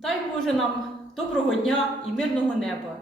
Дай Боже нам доброго дня і мирного неба.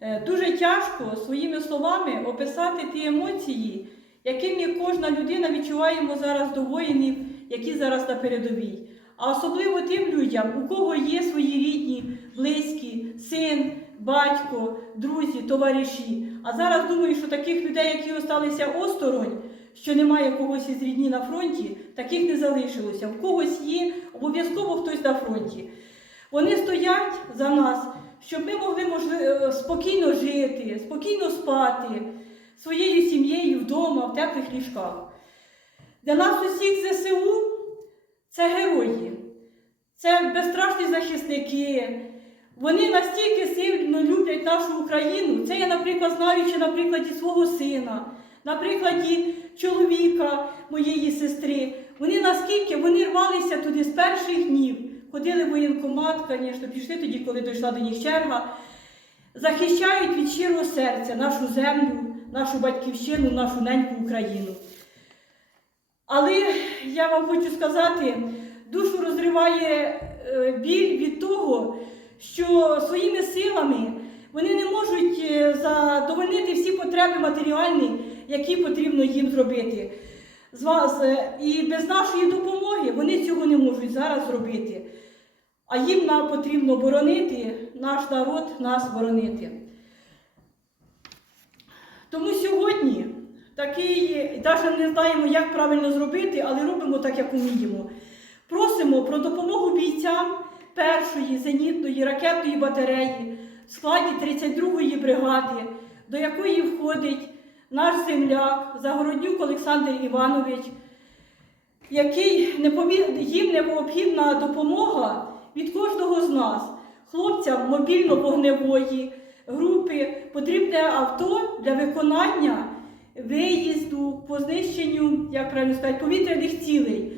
Е, Дуже тяжко своїми словами описати ті емоції, якими кожна людина відчуваємо зараз до воїнів, які зараз на передовій. А особливо тим людям, у кого є свої рідні, близькі, син, батько, друзі, товариші. А зараз думаю, що таких людей, які залишилися осторонь, що немає когось із рідні на фронті, таких не залишилося. В когось є обов'язково хтось на фронті. Вони стоять за нас, щоб ми могли можли- спокійно жити, спокійно спати своєю сім'єю вдома, в теплих ліжках. Для нас усіх ЗСУ це герої, це безстрашні захисники. Вони настільки сильно люблять нашу Україну. Це я, наприклад, знаючи на прикладі свого сина, на прикладі чоловіка моєї сестри. Вони наскільки вони рвалися туди з перших днів, ходили в воєнкомат, звісно, пішли тоді, коли дійшла до них черга. Захищають від щирого серця нашу землю, нашу батьківщину, нашу неньку Україну. Але я вам хочу сказати, душу розриває е, біль від того, що своїми силами вони не можуть е, задовольнити всі потреби матеріальні, які потрібно їм зробити. З вас, е, і без нашої допомоги вони цього не можуть зараз зробити. А їм нам потрібно боронити, наш народ нас боронити. Тому сьогодні такий, навіть не знаємо, як правильно зробити, але робимо так, як уміємо. Просимо про допомогу бійцям першої зенітної ракетної батареї в складі 32-ї бригади, до якої входить наш земляк Загороднюк Олександр Іванович, який їм необхідна допомога від кожного з нас, хлопцям мобільно-вогневої групи, потрібне авто для виконання виїзду по знищенню, як правильно сказати, повітряних цілей,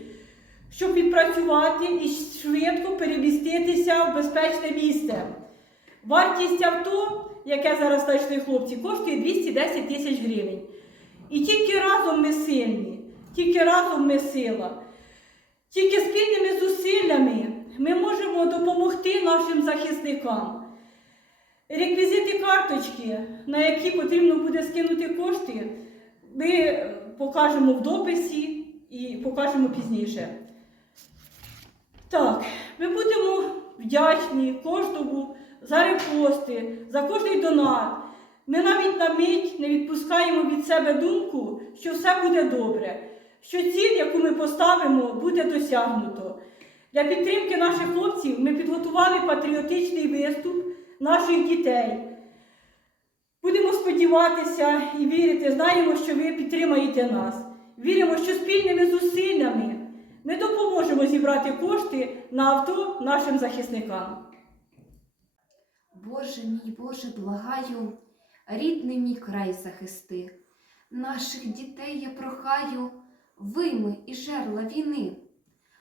щоб відпрацювати і швидко переміститися в безпечне місце. Вартість авто, яке зараз знайшли хлопці, коштує 210 тисяч гривень. І тільки разом ми сильні, тільки разом ми сила. Тільки спільними зусиллями ми можемо допомогти нашим захисникам. Реквізити карточки, на які потрібно буде скинути кошти, ми покажемо в дописі і покажемо пізніше. Так, ми будемо вдячні кожному за репости, за кожний донат. Ми навіть на мить не відпускаємо від себе думку, що все буде добре, що ціль, яку ми поставимо, буде досягнуто. Для підтримки наших хлопців ми підготували патріотичний виступ наших дітей. Будемо сподіватися і вірити, знаємо, що ви підтримаєте нас. Віримо, що спільними зусиллями ми допоможемо зібрати кошти на авто нашим захисникам. Боже мій, Боже, благаю, рідний мій край захисти. Наших дітей я прохаю, вийми і жерла війни.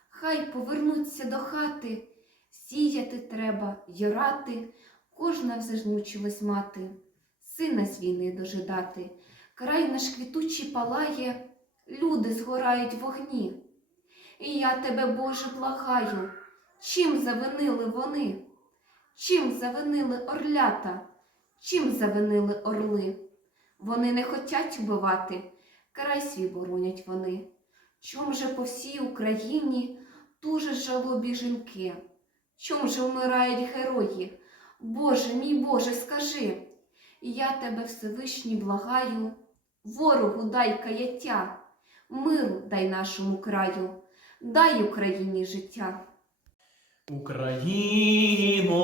Хай повернуться до хати, сіяти треба, йорати, кожна вже змучилась мати, сина з війни дожидати. Край наш квітучий палає, люди згорають в вогні. І я тебе, Боже, благаю, чим завинили вони? Чим завинили орлята? Чим завинили орли? Вони не хотять убивати, край свій боронять вони. Чом же по всій Україні тужать жалобі жінки? Чом же вмирають герої? Боже мій Боже, скажи, я тебе Всевишній благаю, ворогу дай каяття, миру дай нашому краю, дай Україні життя. Україно,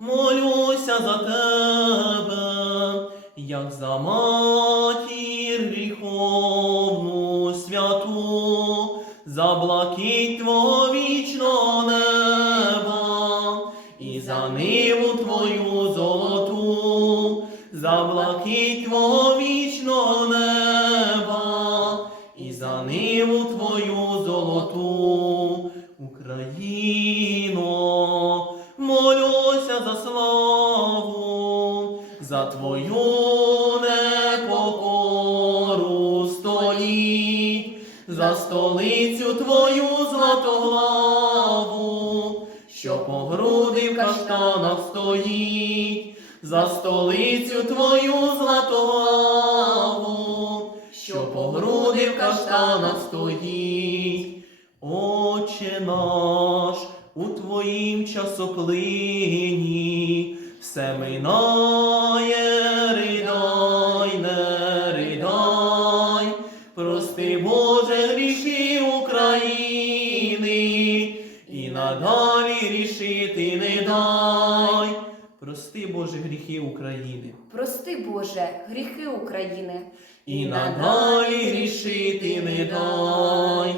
молюся за тебе, як за матір гріховну святу, за блакить твого вічного неба, і за ниву твою золоту, за блакить твого твою непокору стоїть, за столицю твою златоглаву, що по груди в каштанах стоїть, за столицю твою златоглаву, що по груди в каштанах стоїть. Отче наш, у твоїм часоплині все минає, Прости, Боже, гріхи України, Прости, Боже, гріхи України. і надалі рішити не дай.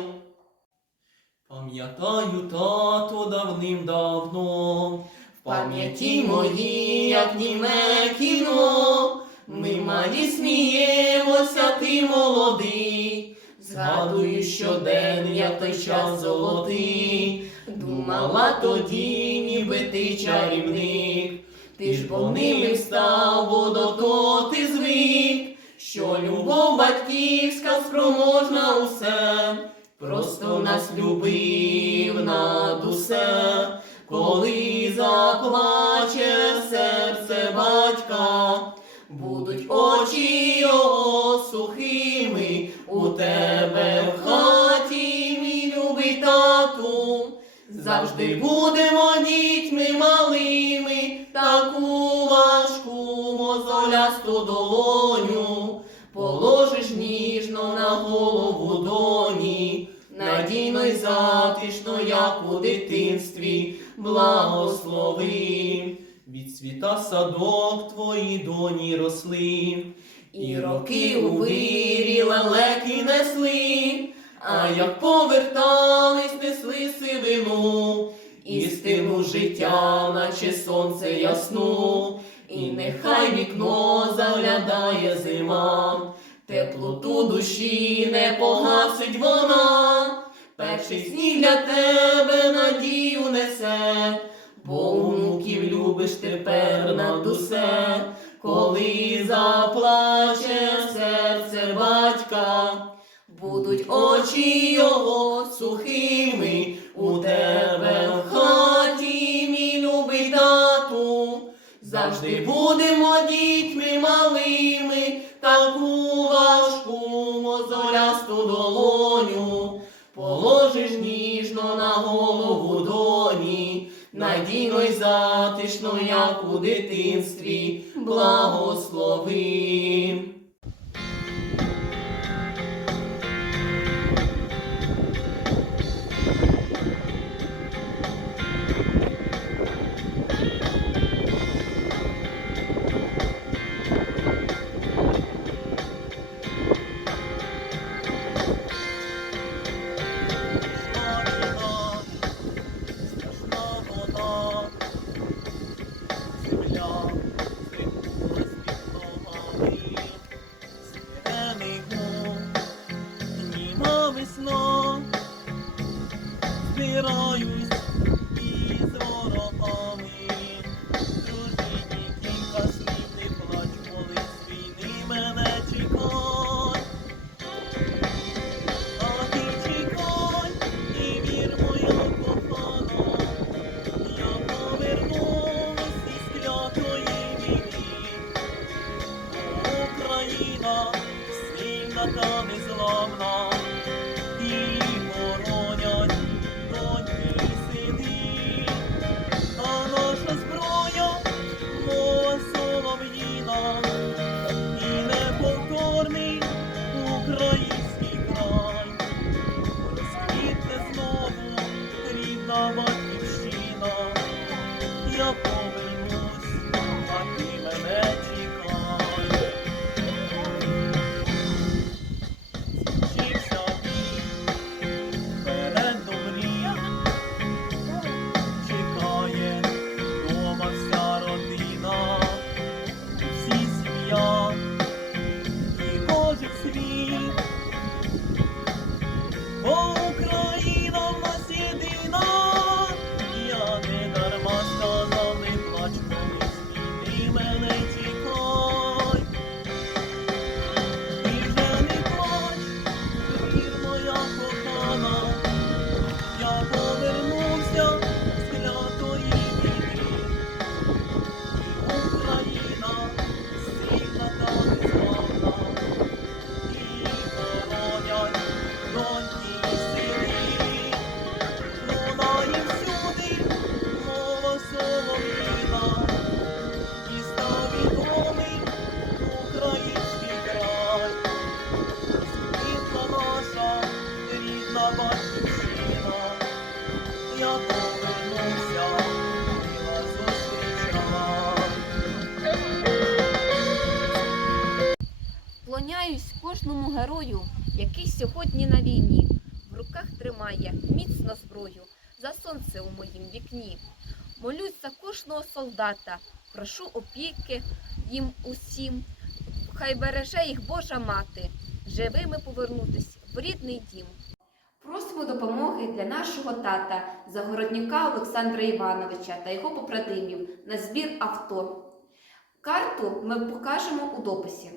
Пам'ятаю, тато давним-давно, в пам'яті моїй, як німе кіно, ми малі сміємося, ти молодий, згадую щодень, як той час золотий, думала тоді, ніби ти чарівник, ти ж бо ними встав, бо до того ти звик, що любов батьківська спроможна усе, просто нас любив над усе, коли заплаче серце батька, будуть очі його сухими. У тебе в хаті, мій любий тату. Завжди будемо дітьми малими, важку мозолясту долоню, положиш ніжно на голову доні, надійно й затишно, як у дитинстві, благослови. Від світа садок твої доні росли, і роки у вирі лелеки несли, а як повертались, несли сивину, істину життя, наче сонце ясну, і нехай вікно заглядає зима, теплоту душі не погасить вона, перший сніг для тебе надію несе, бо онуків любиш тепер над усе, коли заплаче серце батька. Будуть очі його сухими у тебе Завжди будемо дітьми малими, таку важку мозолясту долоню. Положиш ніжно на голову доні, надійно й затишно, як у дитинстві, благослови. Збираюсь із я кожному герою, який сьогодні на війні. В руках тримає міцно зброю за сонце у моїм вікні. Молюсь за кожного солдата, прошу опіки їм усім. Хай береже їх Божа мати, живими повернутись в рідний дім. Просимо допомоги для нашого тата, загороднюка Олександра Івановича та його побратимів на збір авто. Карту ми покажемо у дописі.